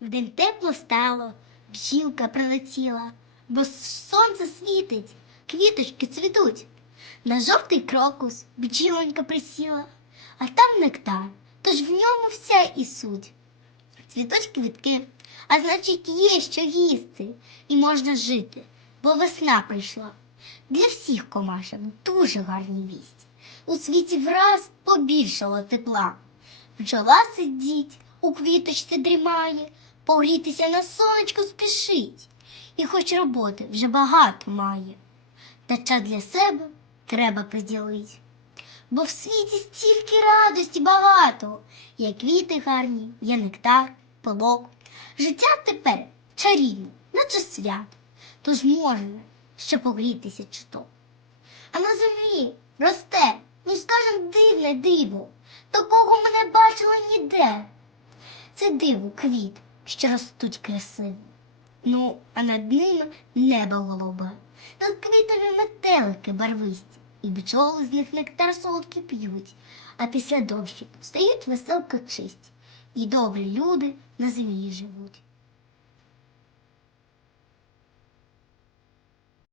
Вдень тепло стало, бджілка прилетіла, бо сонце світить, квіточки цвітуть. На жовтий крокус бджілонька присіла, а там нектар, тож в ньому вся і суть. Цвітуть квітки, а значить, є що їсти, і можна жити, бо весна прийшла. Для всіх комашок дуже гарні вісті. У світі враз побільшало тепла. Бджола сидіть, у квіточці дрімає, погрітися на сонечко спішить. І хоч роботи вже багато має, та час для себе треба приділить. Бо в світі стільки радості багато, є квіти гарні, є нектар, пилок. Життя тепер чарівне, наче свято, тож можна ще погрітися чуток. А на землі росте, ну скажем, дивне диво, такого ми не бачили ніде. Це диво квіт, що ростуть красиво. Ну, а над ними небо голубе, над квітові метелики барвисті, і бджоли з них нектар солодкий п'ють, а після дощів стають веселка чисті, і добрі люди на землі живуть.